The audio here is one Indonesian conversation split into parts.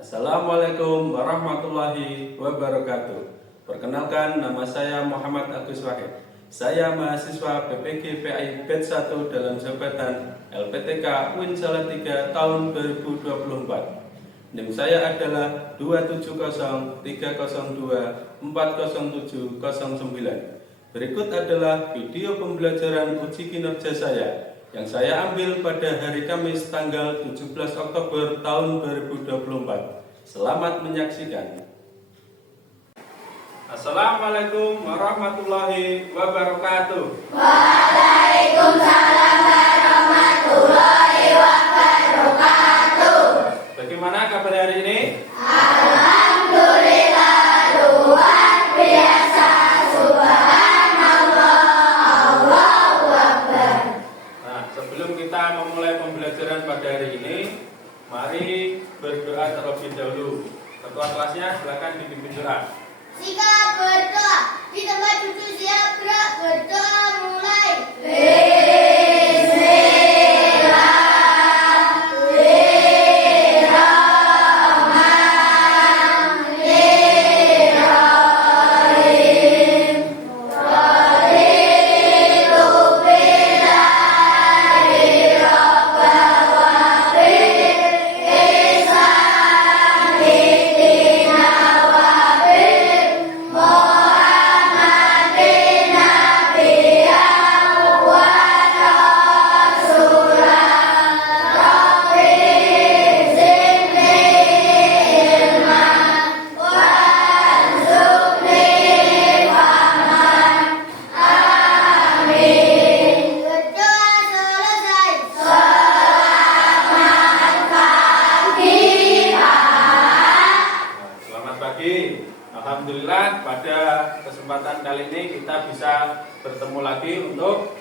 Assalamualaikum warahmatullahi wabarakatuh. Perkenalkan, nama saya Muhammad Agus Wahid. Saya mahasiswa PPG PAI Batch 1 dalam jabatan LPTK UIN Salatiga tahun 2024. NIM saya adalah 27030240709. Berikut adalah video pembelajaran uji kinerja saya yang saya ambil pada hari Kamis tanggal 17 Oktober tahun 2024. Selamat menyaksikan. Assalamualaikum warahmatullahi wabarakatuh. Waalaikumsalam warahmatullahi wabarakatuh. Bagaimana kabar hari ini? Alhamdulillah, luar biasa. Subhanallah, Allahu Akbar. Nah, sebelum kita memulai pembelajaran pada hari ini, mari berdoa terlebih dahulu. Ketua kelasnya silakan dipimpin doa. Sikap berdoa, di tempat duduk siap gerak, berdoa mulai. Alhamdulillah, pada kesempatan kali ini kita bisa bertemu lagi untuk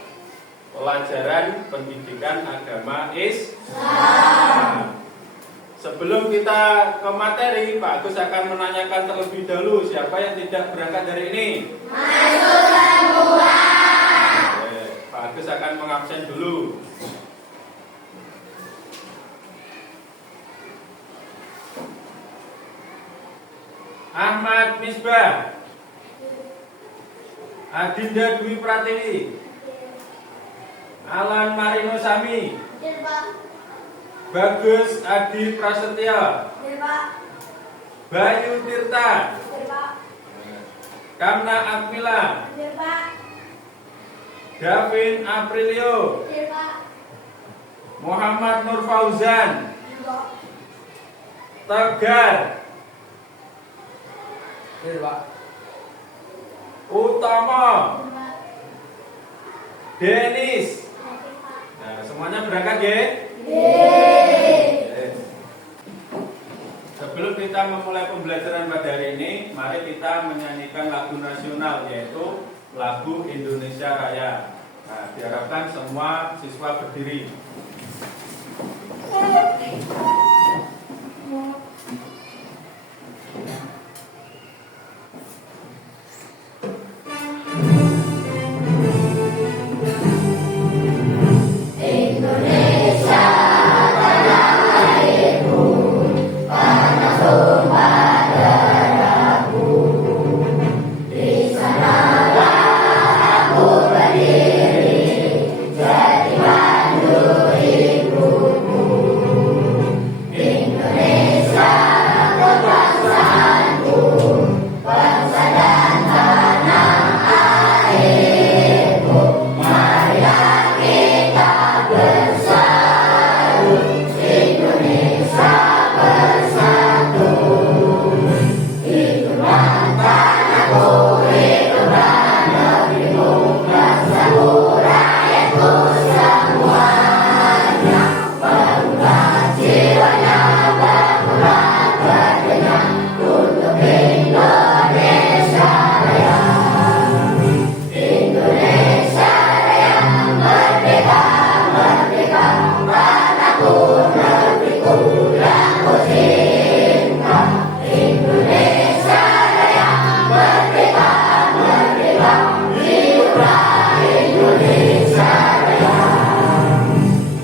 pelajaran pendidikan agama Islam. Sebelum kita ke materi, Pak Agus akan menanyakan terlebih dahulu siapa yang tidak berangkat hari ini. Masuk semua. Pak Agus akan mengabsen dulu. Ahmad Misbah, Adinda Dwi Pratiwi, Alan Marino Sami, Bagus Adi Prasetya, Bayu Tirta, Kamna Akmila, Davin Aprilio, Muhammad Nur Fauzan, Tegar, Utama, Denis. Nah, semuanya berangkat ya? Sebelum kita memulai pembelajaran pada hari ini, mari kita menyanyikan lagu nasional, yaitu lagu Indonesia Raya. Nah, diharapkan semua siswa berdiri.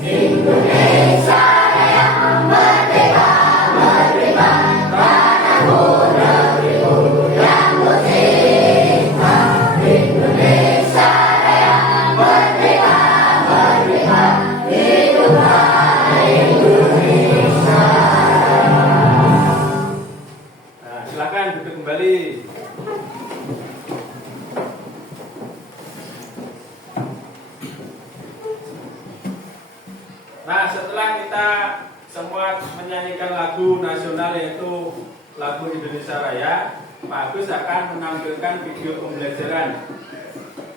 Indonesia yang merdeka, merdeka. menyanyikan lagu nasional yaitu lagu Indonesia Raya, Pak Agus akan menampilkan video pembelajaran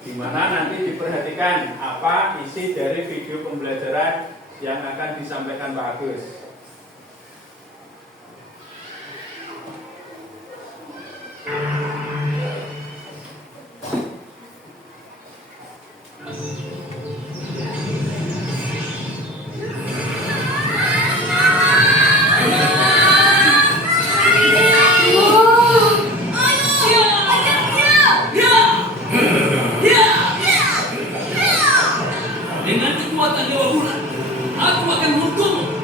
di mana nanti diperhatikan apa isi dari video pembelajaran yang akan disampaikan Pak Agus. Dengan kekuatan Dewa Bulan, aku akan menghukummu.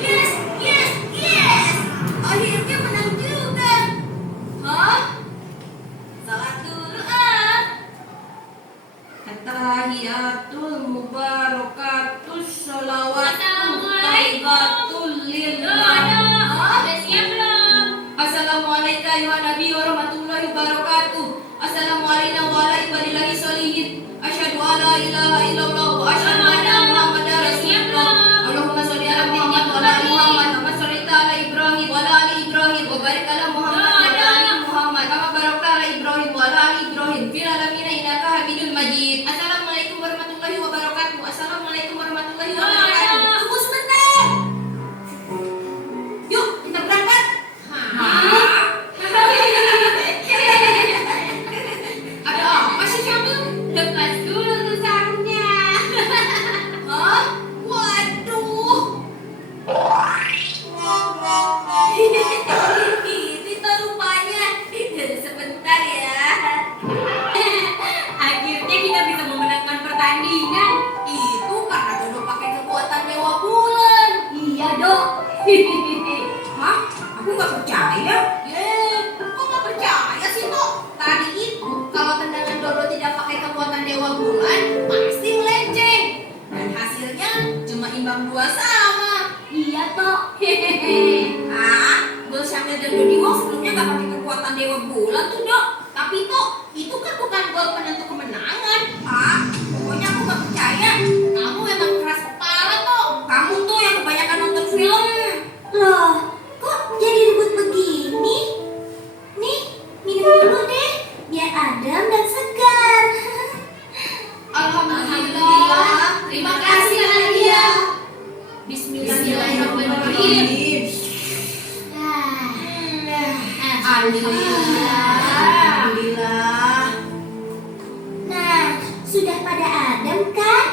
Yes, yes, yes. Akhirnya menang juga. Hah? Salat dulu ah. Tahiyatul mubarakatus sholawatut thayyibatul lillah. Udah siap belum? Assalamualaikum ya Nabi warahmatullahi wabarakatuh. Assalamualaikum warahmatullahi wabarakatuh. Asyhadu an la ilaha illallah wa asyhadu anna Muhammadar Rasulullah. Allahumma sholli ala Muhammad wa ala ali Muhammad kama shallaita ala Ibrahim wa ala ali Ibrahim wa barik ala Muhammad wa ala ali Muhammad kama barakta ala Ibrahim wa ala ali Ibrahim fil alamin innaka Hamidul Majid. Assalamualaikum warahmatullahi wabarakatuh. Assalamualaikum warahmatullahi wabarakatuh. Tunggu sebentar. Yuk, kita berangkat. Ada apa sih kamu? Lepas dulu tulisannya. Hah? Waduh. Ini tuh rupanya. Sebentar ya. Akhirnya kita bisa memenangkan pertandingan. Itu karena Dodo pakai kekuatan Dewa Bulan. Iya dok. Hah? Aku nggak percaya. Kok nggak percaya sih, Tok? Tadi itu kalau tendangan Dodo tidak pakai kekuatan Dewa Bulan, pasti melenceng. Dan hasilnya cuma imbang 2-2. Iya dok. Gol Syamil dan Dodi Wong sebelumnya nggak pakai kekuatan Dewa Bulan tuh, Dok. Tapi, Tok, itu kan bukan gol penentu kemenangan. Pokoknya aku nggak percaya. Kamu emang keras kepala, Tok. Kamu tuh yang kebanyakan nonton film. Loh, kok jadi ribut begini? Nih, minum dulu deh, biar adem dan segar. Alhamdulillah. Terima kasih Nadia. Bismillahirrahmanirrahim. Alhamdulillah. Nah, sudah pada adem kan?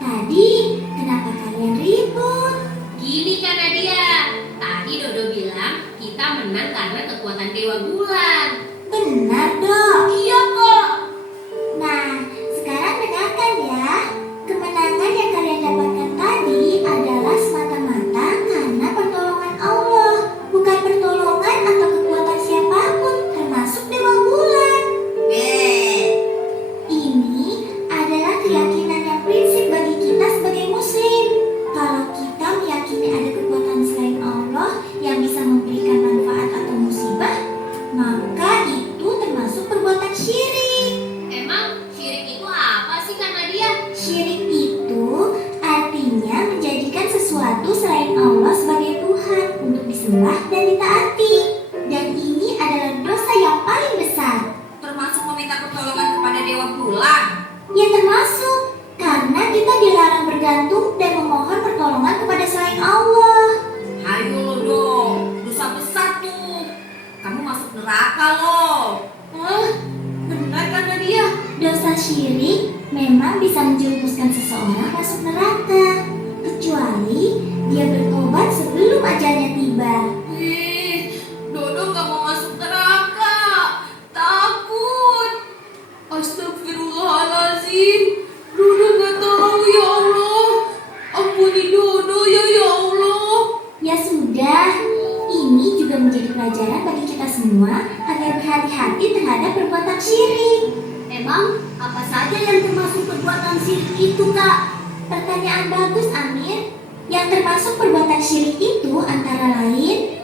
Tadi kenapa kalian ribut? Gini kan Nadia, tadi Dodo bilang kita menang karena kekuatan Dewa Bulan. Benar dok. Iya kok. Nah, sekarang dengarkan ya. Kemenangan yang kalian dapatkan tadi adalah semata-mata karena pertolongan Allah, bukan pertolongan atau kekuatan siapapun, termasuk Dewa Bulan. Ini adalah keyakinan yang prinsip bagi kita sebagai muslim. Kalau kita meyakini ada kekuatan selain Allah yang bisa memberikan manfaat atau musibah, maka itu termasuk perbuatan syirik. Emang syirik itu apa sih Kak Nadia? Syirik itu artinya menjadikan sesuatu selain Allah sebagai Tuhan untuk disembah dan ditaati. Dan ini adalah dosa yang paling besar. Termasuk meminta pertolongan kepada Dewa Bulan. Ya termasuk karena kita dilarang bergantung dan memohon pertolongan kepada selain Allah. Ayo lo dong, dosa besar tuh. Kamu masuk neraka loh. Benar kan Nadia? Dosa syirik memang bisa menjerumuskan seseorang masuk neraka, kecuali dia bertobat sebelum ajalnya tiba. Dodo gak mau masuk neraka. Takut. Astagfirullahaladzim. Dodo gak tahu ya Allah. Ampuni Dodo ya Allah. Ya sudah, ini juga menjadi pelajaran bagi kita semua agar berhati-hati terhadap perbuatan syirik. Emang apa saja yang termasuk perbuatan syirik itu, Kak? Pertanyaan bagus, Amir. Yang termasuk perbuatan syirik itu antara lain: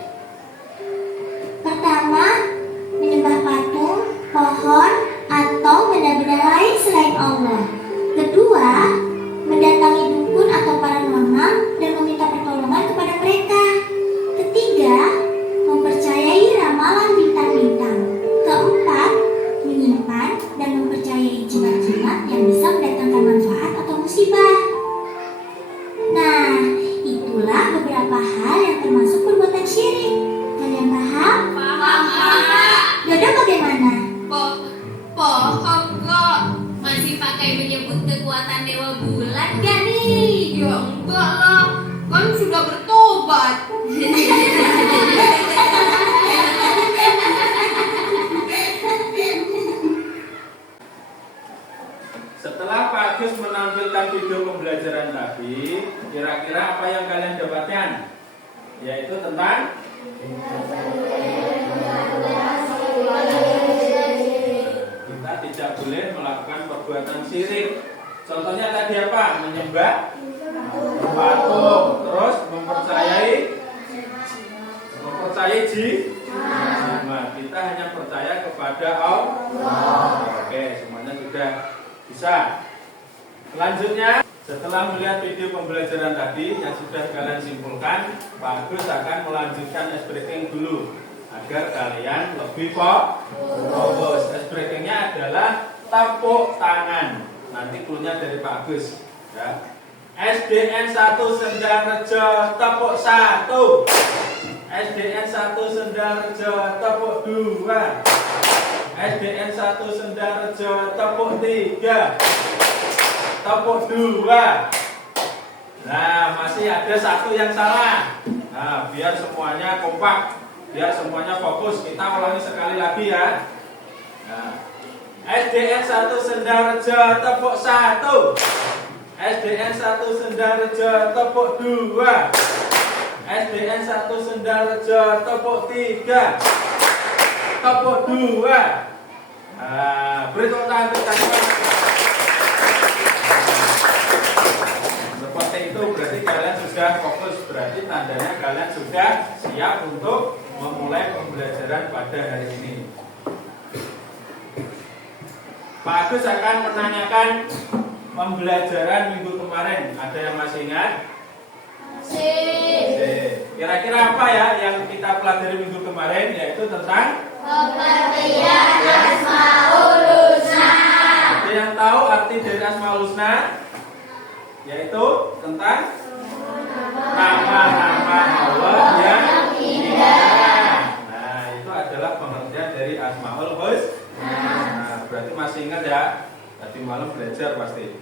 pertama, menyembah patung, pohon, atau benda-benda lain selain Allah. Kedua, mendatangi dukun atau paranormal dan 4. Setelah Pak Agus menampilkan video pembelajaran tadi, kira-kira apa yang kalian dapatkan? Yaitu tentang kita tidak boleh melakukan perbuatan syirik. Contohnya tadi apa? Menyembah patung, terus mempercayai jimat. Kita hanya percaya kepada Allah. Oke, semuanya sudah bisa. Selanjutnya, setelah melihat video pembelajaran tadi yang sudah kalian simpulkan, Pak Agus akan melanjutkan ice breaking dulu agar kalian lebih fokus. Ice breakingnya adalah tepuk tangan. Nanti cluenya dari Pak Agus. Ya. SDN 1 Sendarejo tepuk 1. SDN 1 Sendarejo tepuk 2. SDN 1 Sendarejo tepuk 3. Tepuk 2. Nah, masih ada satu yang salah. Nah, biar semuanya kompak, biar semuanya fokus, kita ulangi sekali lagi ya. Nah, SDN 1 Sendarejo tepuk 1. SDN 1 Sendarejo tepuk 2. SDN 1 Sendarejo tepuk 3. Tepuk 2. Nah, beri tepuk tangan untuk kalian. Seperti itu berarti kalian sudah fokus, berarti tandanya kalian sudah siap untuk memulai pembelajaran pada hari ini. Pak Agus akan menanyakan pembelajaran minggu kemarin. Ada yang masih ingat? Kira-kira apa ya yang kita pelajari minggu kemarin, yaitu tentang Pengertian Asmaul Husna. Ada yang tahu arti dari Asmaul Husna? Yaitu tentang nama-nama Allah yang indah. Nah, itu adalah pengertian dari Asmaul Husna. Nah, berarti masih ingat ya? Tadi malam belajar pasti.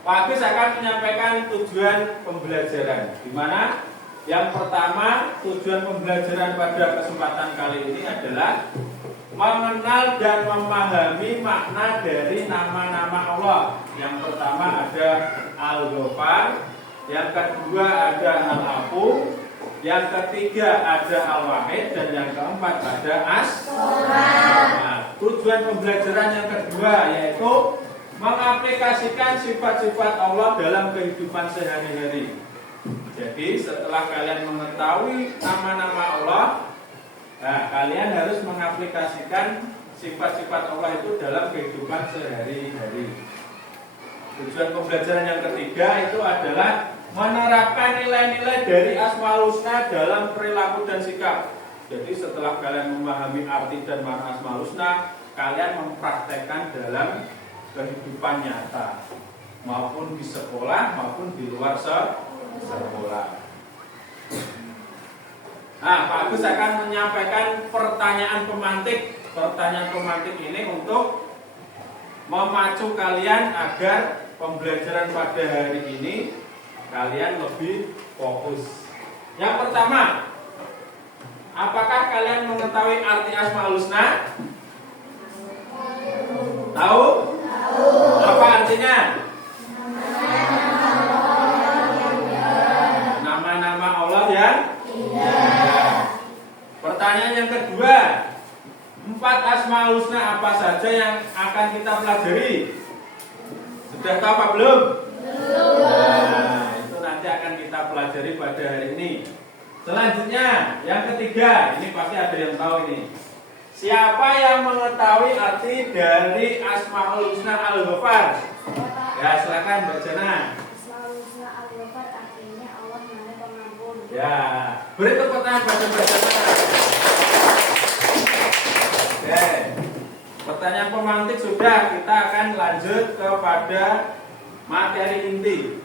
Pak Agus akan menyampaikan tujuan pembelajaran. Di mana yang pertama, tujuan pembelajaran pada kesempatan kali ini adalah mengenal dan memahami makna dari nama-nama Allah. Yang pertama ada Al-Ghafar, yang kedua ada Al-Afu, yang ketiga ada Al-Wahid, dan yang keempat ada Nah, tujuan pembelajaran yang kedua yaitu mengaplikasikan sifat-sifat Allah dalam kehidupan sehari-hari. Jadi setelah kalian mengetahui nama-nama Allah, nah, kalian harus mengaplikasikan sifat-sifat Allah itu dalam kehidupan sehari-hari. Tujuan pembelajaran yang ketiga itu adalah menerapkan nilai-nilai dari Asmaul Husna dalam perilaku dan sikap. Jadi setelah kalian memahami arti dan makna Asmaul Husna, kalian mempraktekkan dalam kehidupan nyata, maupun di sekolah maupun di luar sekolah. Nah, Pak Agus akan menyampaikan pertanyaan pemantik. Pertanyaan pemantik ini untuk memacu kalian agar pembelajaran pada hari ini kalian lebih fokus. Yang pertama, apakah kalian mengetahui arti Asmaul Husna? Tahu? Apa artinya? Nama-nama Allah yang indah. Pertanyaan yang kedua, 4 Asmaul Husna apa saja yang akan kita pelajari? Sudah tahu apa belum? Belum. Nah, itu nanti akan kita pelajari pada hari ini. Selanjutnya, yang ketiga, ini pasti ada yang tahu ini. Siapa yang mengetahui arti dari Asmaul Husna Al-Ghafar? Ya, silakan Mbak Jana. Asmaul Husna Al-Ghafar artinya Allah Maha Pengampun. Ya, beri tepuk tangan pada Mbak Jana. Oke. Pertanyaan pemantik sudah, kita akan lanjut kepada materi inti.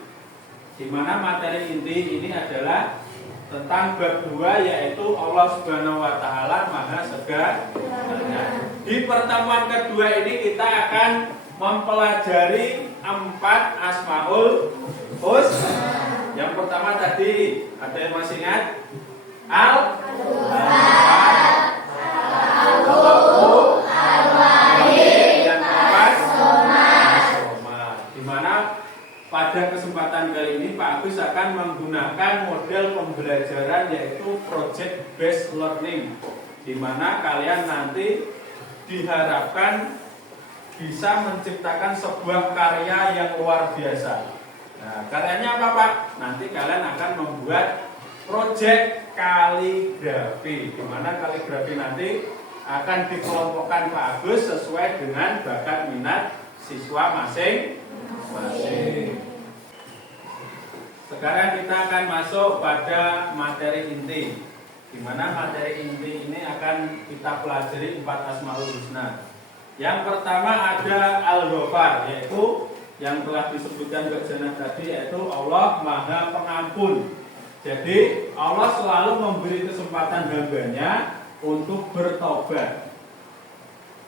Di mana materi inti ini adalah tentang bab 2, yaitu Allah Subhanahu wa taala Maha Segala. Di pertemuan kedua ini kita akan mempelajari 4 Asmaul Husna. Yang pertama tadi, ada yang masih ingat? Yang keempat Soma. Di mana pada kesempatan kali ini Pak Agus akan menggunakan model pembelajaran yaitu project based learning, di mana kalian nanti diharapkan bisa menciptakan sebuah karya yang luar biasa. Nah, karyanya apa Pak? Nanti kalian akan membuat project kaligrafi, di mana kaligrafi nanti akan dikelompokkan Pak Agus sesuai dengan bakat minat siswa masing-masing. Sekarang kita akan masuk pada materi inti, di mana materi inti ini akan kita pelajari 4 Asmaul Husna. Yang pertama ada Al-Ghafar, yaitu yang telah disebutkan Mbak Jana tadi, yaitu Allah Maha Pengampun. Jadi Allah selalu memberi kesempatan hambanya untuk bertobat.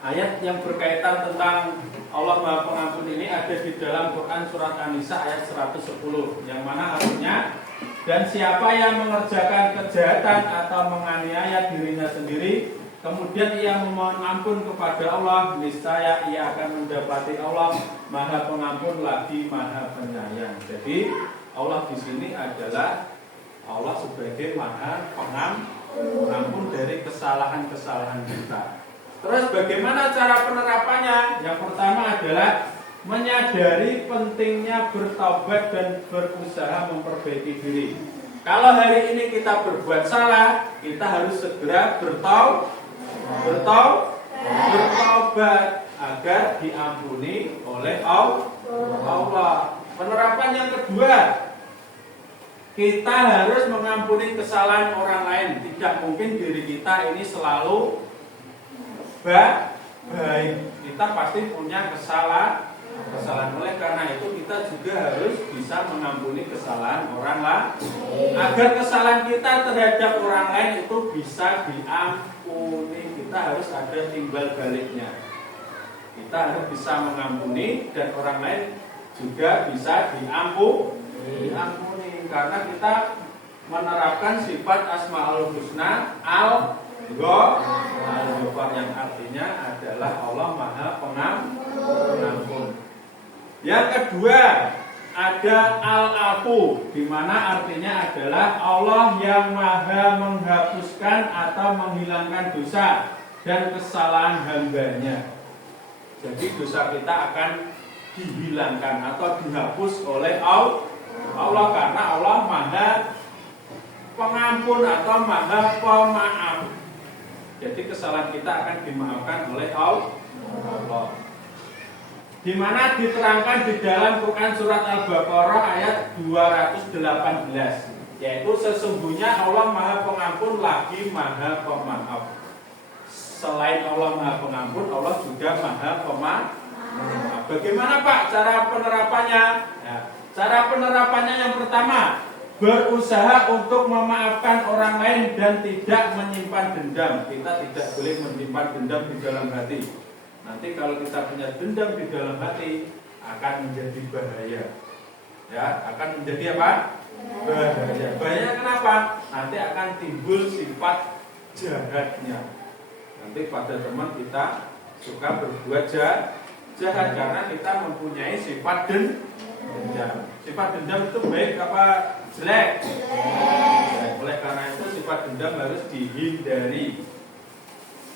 Ayat yang berkaitan tentang Allah Maha Pengampun ini ada di dalam Quran surat An-Nisa ayat 110, yang mana artinya, dan siapa yang mengerjakan kejahatan atau menganiaya dirinya sendiri, kemudian ia memohon ampun kepada Allah, niscaya ia akan mendapati Allah Maha Pengampun lagi Maha Penyayang. Jadi Allah di sini adalah Allah sebagai Maha Pengampun dari kesalahan-kesalahan kita. Terus bagaimana cara penerapannya? Yang pertama adalah menyadari pentingnya bertaubat dan berusaha memperbaiki diri. Kalau hari ini kita berbuat salah, kita harus segera bertaubat agar diampuni oleh Allah. Penerapan yang kedua, kita harus mengampuni kesalahan orang lain. Tidak mungkin diri kita ini selalu baik. Kita pasti punya kesalahan. Oleh karena itu kita juga harus bisa mengampuni kesalahan orang lain, agar kesalahan kita terhadap orang lain itu bisa diampuni. Kita harus ada timbal baliknya. Kita harus bisa mengampuni dan orang lain juga bisa diampuni, karena kita menerapkan sifat Asmaul Husna Al-Ghafar, yang artinya adalah Allah Maha Pengampun. Yang kedua ada Al-Afu, di mana artinya adalah Allah yang Maha menghapuskan atau menghilangkan dosa dan kesalahan hambanya. Jadi dosa kita akan dihilangkan atau dihapus oleh Allah, karena Allah Maha Pengampun atau Maha Pemaaf. Jadi kesalahan kita akan dimaafkan oleh Allah. Di mana diterangkan di dalam Quran surat Al-Baqarah ayat 218, yaitu sesungguhnya Allah Maha Pengampun lagi Maha Pemaaf. Selain Allah Maha Pengampun, Allah juga Maha Pemaaf. Bagaimana Pak cara penerapannya? Ya, cara penerapannya yang pertama, berusaha untuk memaafkan orang lain dan tidak menyimpan dendam. Kita tidak boleh menyimpan dendam di dalam hati. Nanti kalau kita punya dendam di dalam hati akan menjadi bahaya. Ya, akan menjadi apa? Bahaya. Bahaya kenapa? Nanti akan timbul sifat jahatnya. Nanti pada teman kita suka berbuat jahat karena kita mempunyai sifat dendam. Sifat dendam itu baik apa jelek? Oleh karena itu sifat dendam harus dihindari.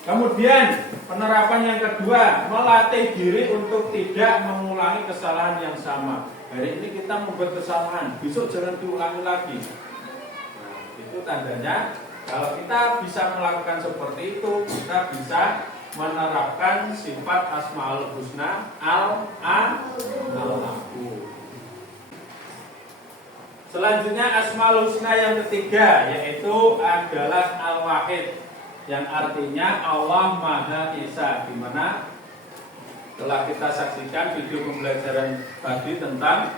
Kemudian penerapan yang kedua, melatih diri untuk tidak mengulangi kesalahan yang sama. Hari ini kita membuat kesalahan, besok jangan diulangi lagi. Nah, itu tandanya kalau kita bisa melakukan seperti itu, kita bisa menerapkan sifat Asmaul Husna Al-Afu. Selanjutnya Asmaul Husna yang ketiga, yaitu adalah Al-Wahid, yang artinya Allah Maha Esa, di mana telah kita saksikan video pembelajaran tadi tentang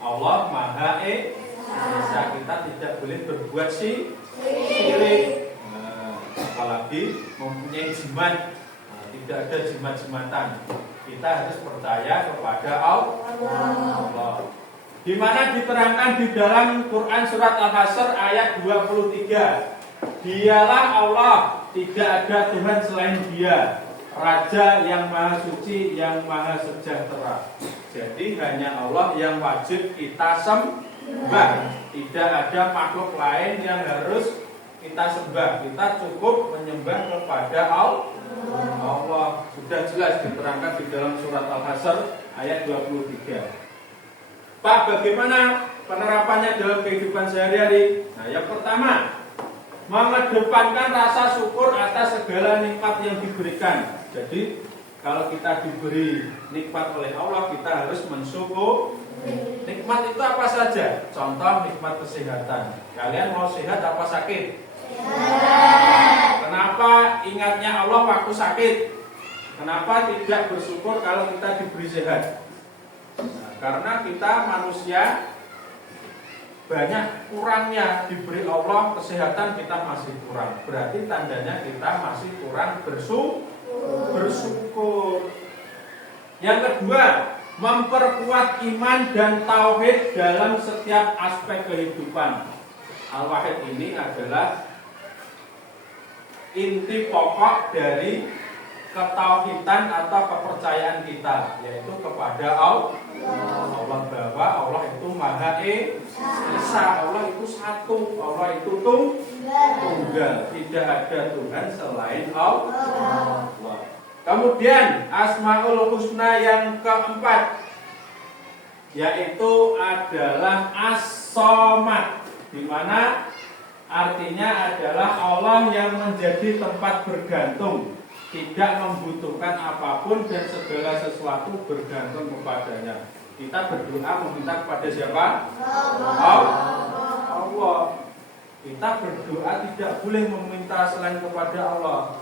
Allah Maha Esa. Kita tidak boleh berbuat syirik, apalagi mempunyai jimat. Tidak ada jimat-jimatan. Kita harus percaya kepada Allah. di mana diterangkan di dalam Quran surat Al-Hasyr ayat 23. Dialah Allah, tidak ada Tuhan selain Dia, Raja yang maha suci, yang maha sejahtera. Jadi hanya Allah yang wajib kita sembah. Tidak ada makhluk lain yang harus kita sembah. Kita cukup menyembah kepada Allah. Sudah jelas diterangkan di dalam surat Al-Hasyr ayat 23. Pak, bagaimana penerapannya dalam kehidupan sehari-hari? Nah, yang pertama, mengedepankan rasa syukur atas segala nikmat yang diberikan. Jadi, kalau kita diberi nikmat oleh Allah, kita harus mensyukur. Nikmat itu apa saja? Contoh nikmat kesehatan. Kalian mau sehat apa sakit? Kenapa ingatnya Allah waktu sakit? Kenapa tidak bersyukur kalau kita diberi sehat? Nah, karena kita manusia banyak kurangnya, diberi Allah kesehatan kita masih kurang. Berarti tandanya kita masih kurang bersyukur. Yang kedua, memperkuat iman dan tauhid dalam setiap aspek kehidupan. Al-Wahid ini adalah inti pokok dari ketauhidan atau kepercayaan kita, yaitu kepada Allah, bahwa Allah itu Maha Esa, Allah itu satu, Allah itu tunggal, tidak ada Tuhan selain Allah. Kemudian Asmaul Husna yang keempat, yaitu adalah As-Somad, di mana artinya adalah Allah yang menjadi tempat bergantung, tidak membutuhkan apapun dan segala sesuatu bergantung kepadanya. Kita berdoa meminta kepada siapa? Allah. Kita berdoa tidak boleh meminta selain kepada Allah.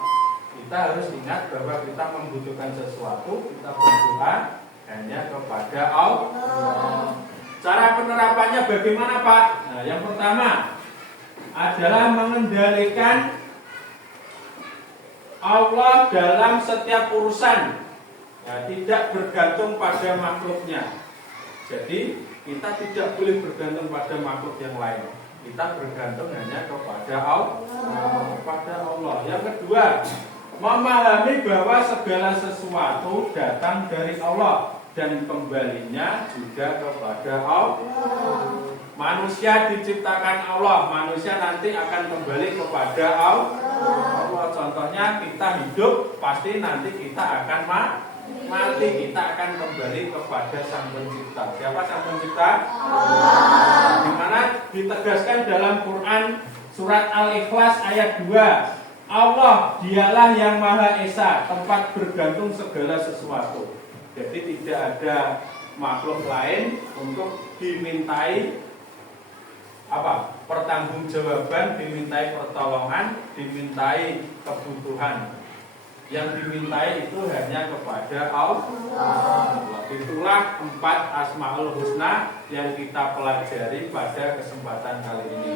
Kita harus ingat bahwa kita membutuhkan sesuatu, kita berdoa hanya kepada Allah. Cara penerapannya bagaimana, Pak? Nah, yang pertama adalah mengendalikan Allah dalam setiap urusan, ya, tidak bergantung pada makhluknya. Jadi kita tidak boleh bergantung pada makhluk yang lain. Kita bergantung hanya kepada Allah. Yang kedua, memahami bahwa segala sesuatu datang dari Allah dan kembalinya juga kepada Allah. Manusia diciptakan Allah, manusia nanti akan kembali kepada Allah. Contohnya kita hidup, pasti nanti kita akan mati, kita akan kembali kepada Sang Pencipta. Siapa Sang Pencipta? Allah. Dimana ditegaskan dalam Quran surat Al-Ikhlas ayat 2, Allah dialah yang Maha Esa, tempat bergantung segala sesuatu. Jadi tidak ada makhluk lain untuk dimintai pertanggungjawaban, dimintai pertolongan, dimintai kebutuhan. Yang dimintai itu hanya kepada Allah. Itulah 4 Asmaul Husna yang kita pelajari pada kesempatan kali ini.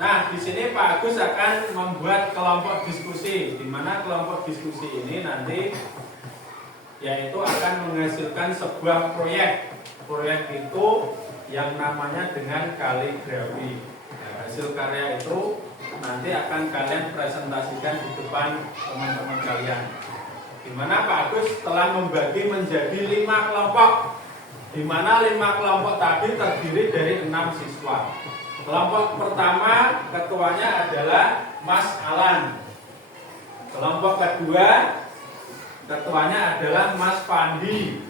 Nah, di sini Pak Agus akan membuat kelompok diskusi, di mana kelompok diskusi ini nanti yaitu akan menghasilkan sebuah proyek. Proyek itu yang namanya dengan kaligrafi. Nah, hasil karya itu nanti akan kalian presentasikan di depan teman-teman kalian. Di mana Pak Agus telah membagi menjadi 5 kelompok, di mana 5 kelompok tadi terdiri dari 6 siswa. Kelompok pertama ketuanya adalah Mas Alan. Kelompok kedua ketuanya adalah Mas Pandi.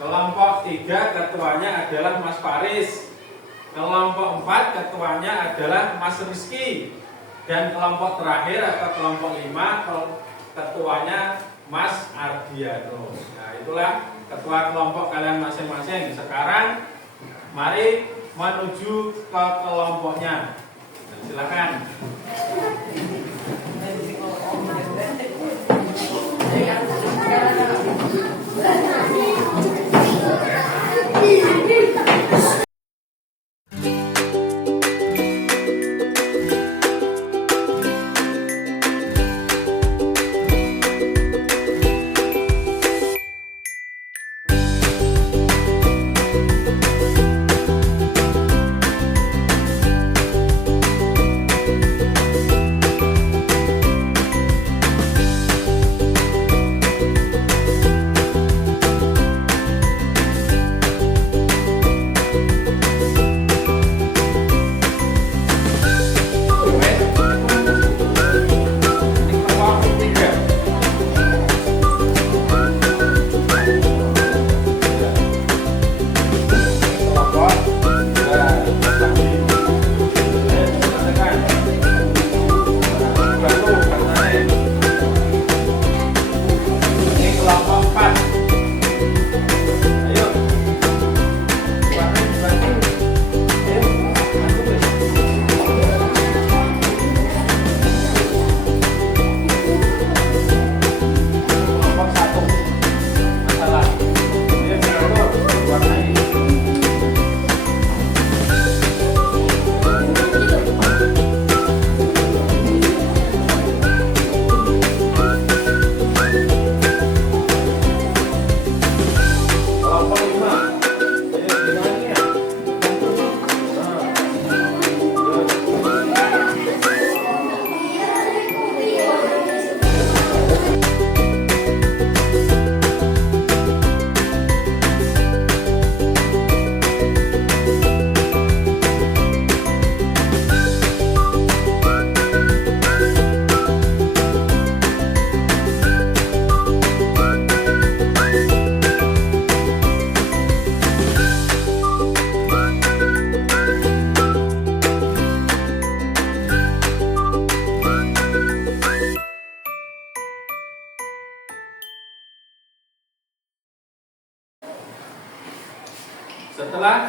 Kelompok 3 ketuanya adalah Mas Faris. Kelompok 4 ketuanya adalah Mas Rizky. Dan kelompok terakhir atau kelompok 5 ketuanya Mas Ardiano. Nah, itulah ketua kelompok kalian masing-masing. Sekarang mari menuju ke kelompoknya. Nah, silakan.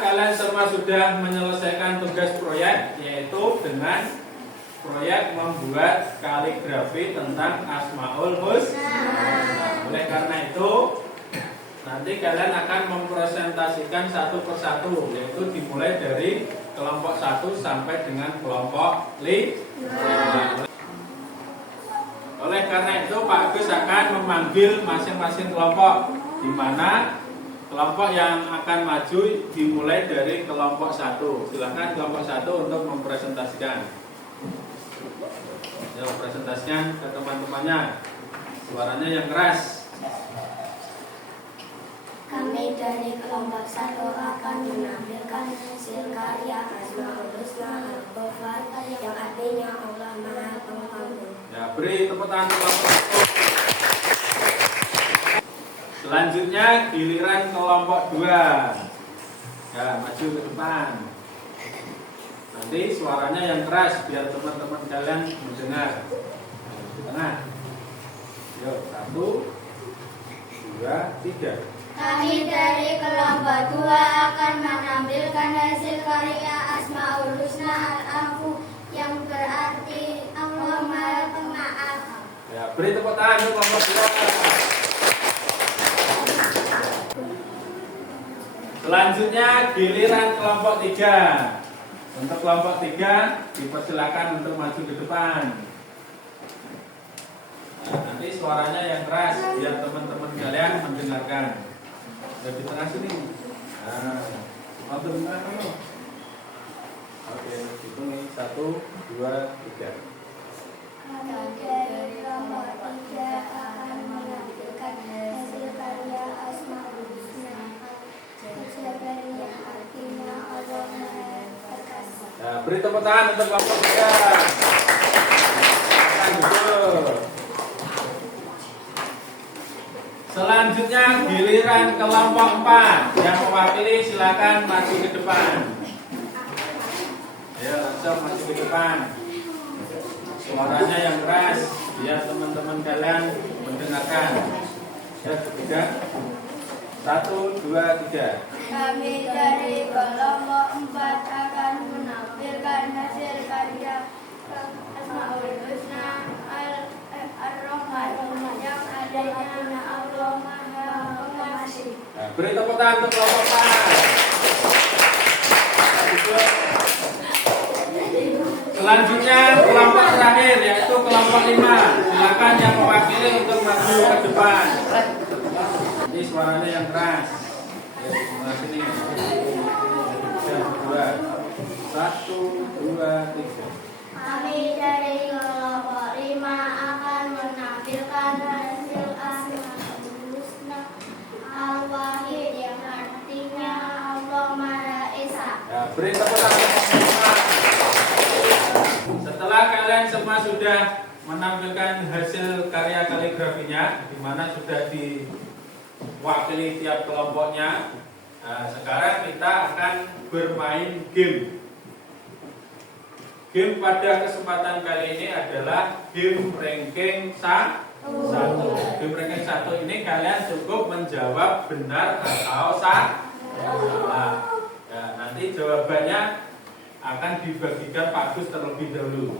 kalian semua sudah menyelesaikan tugas proyek, yaitu dengan proyek membuat kaligrafi tentang Asmaul Husna. Nah, oleh karena itu nanti kalian akan mempresentasikan satu persatu, yaitu dimulai dari kelompok 1 sampai dengan kelompok 5. Oleh karena itu Pak Agus akan memanggil masing-masing kelompok, di mana kelompok yang akan maju dimulai dari kelompok 1. Silakan kelompok 1 untuk mempresentasikan. Ya, presentasikan ke teman-temannya. Suaranya yang keras. Kami dari kelompok 1 akan menampilkan hasil karya Asmaul Husna Al-Ghafar yang artinya Allah Maha Pengampun. Ya, beri tepuk tangan kelompok 1. Selanjutnya giliran kelompok 2. Ya, maju ke depan. Nanti suaranya yang keras biar teman-teman kalian mendengar. Di tengah. Yuk, 1, 2, 3. Kami dari kelompok 2 akan menampilkan hasil karya Asmaul Husna Al-Afu yang berarti Allah Maha Pemaaf. Ya, beri tepuk tangan untuk kelompok 2. Selanjutnya giliran kelompok 3. Untuk kelompok 3 dipersilakan untuk maju ke depan. Nah, nanti suaranya yang keras biar teman-teman kalian mendengarkan. Di tengah sini. Nah, mau dengar dulu. Oke, hitung nih 1, 2, 3. Kami dari kelompok 3 akan menampilkan hasil karya Asmaul Husna Al-Ghafar yang artinya Allah Maha Perkasa. Nah, beri tepuk tangan untuk kelompok 3. Selanjutnya giliran kelompok 4. Yang mewakili silakan maju ke depan. Ayo langsung maju ke depan. Suaranya yang keras biar teman-teman kalian mendengarkan. Ya, 3. 1, 2, 3. Kami dari kelompok 4 akan menampilkan hasil karya Asmaul Husna Ar-Rahman yang adanya Allah Maha Pengasih. Nah, beri tepuk tangan untuk kelompok 4. Selanjutnya kelompok terakhir yaitu kelompok 5. Silakan yang mewakili untuk maju ke depan. Ini suaranya yang keras. Ya, sebelah sini. 1, 2, 3. Kami dari kelompok 5 akan menampilkan hasil Asmaul Husna Al-Wahid yang artinya Allah Maha Esa. Ya, beri tepuk tangan. Setelah kalian semua sudah menampilkan hasil karya kaligrafinya, di mana sudah diwakili tiap kelompoknya, nah, sekarang kita akan bermain game. Game pada kesempatan kali ini adalah game ranking 1. Game ranking 1 ini kalian cukup menjawab benar atau salah. Nah, nanti jawabannya akan dibagikan Pak Gus terlebih dahulu.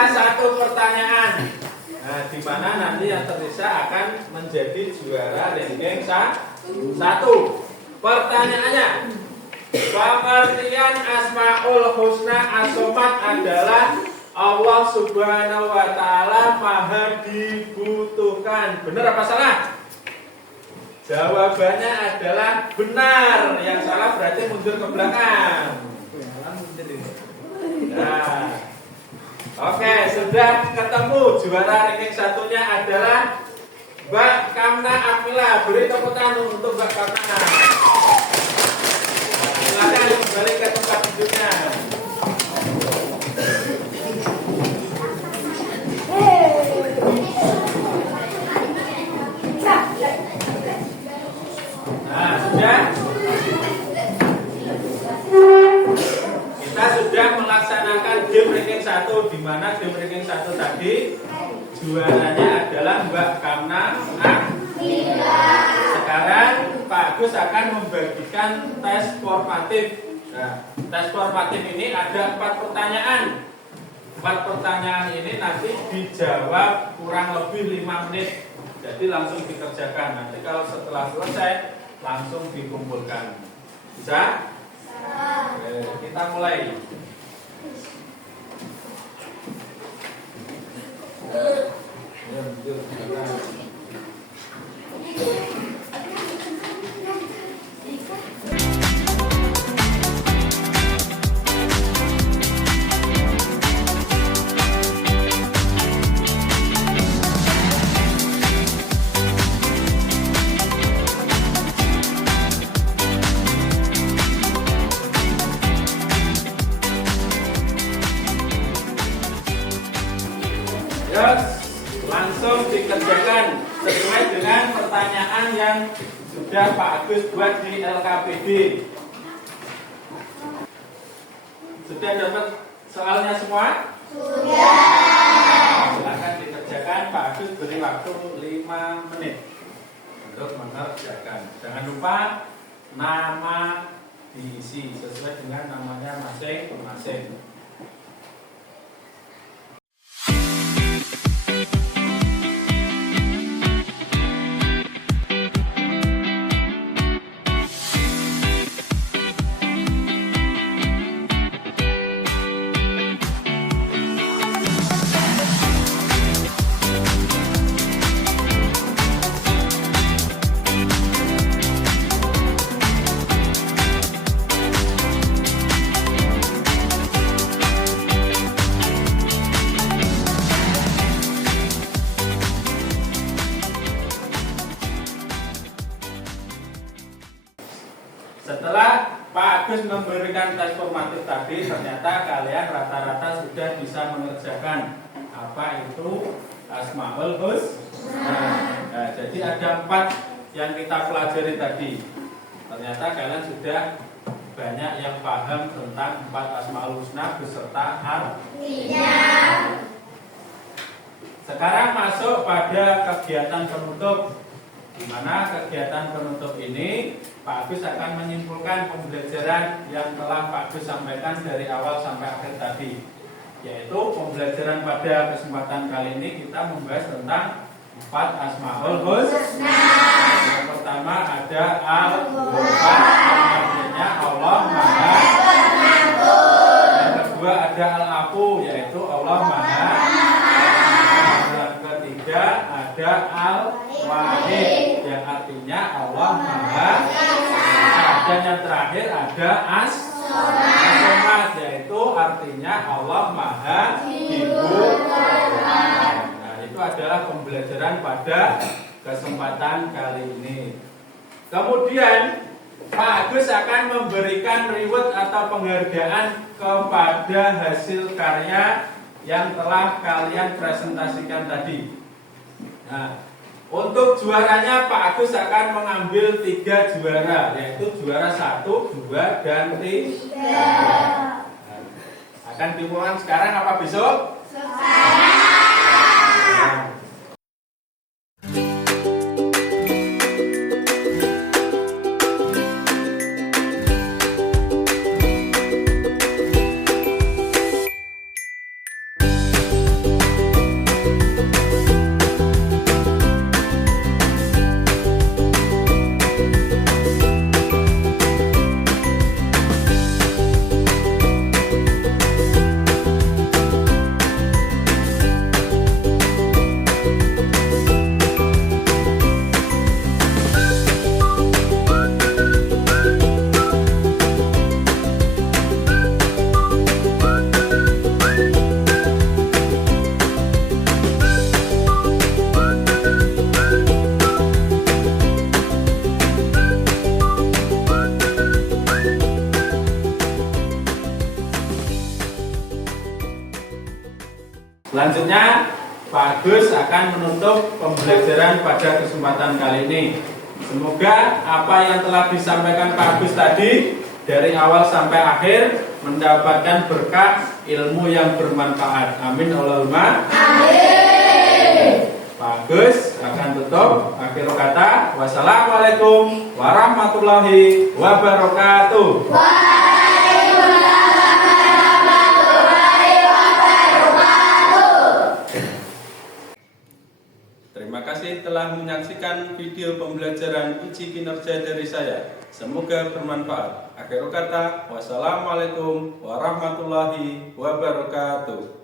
tersisa satu pertanyaan. Nah, di mana nanti yang tersisa akan menjadi juara ranking 1. Pertanyaannya, pengertian Asmaul Husna As-Somad adalah Allah Subhanahu wa Ta'ala Maha dibutuhkan. Benar apa salah? Jawabannya adalah benar. Yang salah berarti mundur ke belakang. Nah, oke, sudah ketemu. Juara ranking 1-nya adalah Mbak Kamna Akmila. Beri tepuk tangan untuk Mbak Kamna. Silakan kembali ke tempat duduknya. Nah, sudah. Kita sudah melaksanakan game ranking 1, di mana game ranking 1 tadi juaranya adalah Mbak Kamna Akmila. Sekarang Pak Agus akan membagikan tes formatif. Nah, tes formatif ini ada 4 pertanyaan. 4 pertanyaan ini nanti dijawab kurang lebih 5 menit. Jadi langsung dikerjakan. Nanti kalau setelah selesai langsung dikumpulkan. Bisa? Oke, kita mulai. Terus langsung dikerjakan sesuai dengan pertanyaan yang sudah Pak Agus buat di LKPD. Sudah dapat soalnya semua? Sudah. Silakan dikerjakan. Pak Agus beri waktu 5 menit untuk mengerjakan. Jangan lupa nama diisi sesuai dengan namanya masing-masing. Setelah Pak Agus memberikan tes formatif tadi, ternyata kalian rata-rata sudah bisa mengerjakan apa itu Asmaul Husna. Nah, jadi ada 4 yang kita pelajari tadi. Ternyata kalian sudah banyak yang paham tentang 4 Asmaul Husna beserta artinya. Sekarang masuk pada kegiatan penutup, di mana kegiatan penutup ini Pak Agus akan menyimpulkan pembelajaran yang telah Pak Agus sampaikan dari awal sampai akhir tadi, yaitu pembelajaran pada kesempatan kali ini kita membahas tentang 4 Asmaul Husna. Yang pertama ada Al-Ghafar, artinya Allah Maha Pengampun. Yang kedua ada Al-Afu, yaitu Allah Maha. Yang ketiga ada Al-Wahid, yang artinya Allah Maha. Dan yang terakhir ada As-Somad, yaitu artinya Allah Maha dibutuhkan. Nah, itu adalah pembelajaran pada kesempatan kali ini. Kemudian Pak Agus akan memberikan reward atau penghargaan kepada hasil karya yang telah kalian presentasikan tadi. Nah, untuk juaranya Pak Agus akan mengambil 3 juara, yaitu juara 1, 2, dan 3. Nah, akan diumumkan sekarang apa besok? Sekarang. Pak Agus akan menutup pembelajaran pada kesempatan kali ini. Semoga apa yang telah disampaikan Pak Agus tadi dari awal sampai akhir mendapatkan berkah ilmu yang bermanfaat. Amin Allahumma. Amin. Pak Agus akan tutup. Akhir kata, wassalamualaikum warahmatullahi wabarakatuh. Terima kasih telah menyaksikan video pembelajaran uji kinerja dari saya. Semoga bermanfaat. Akhir kata, wassalamualaikum warahmatullahi wabarakatuh.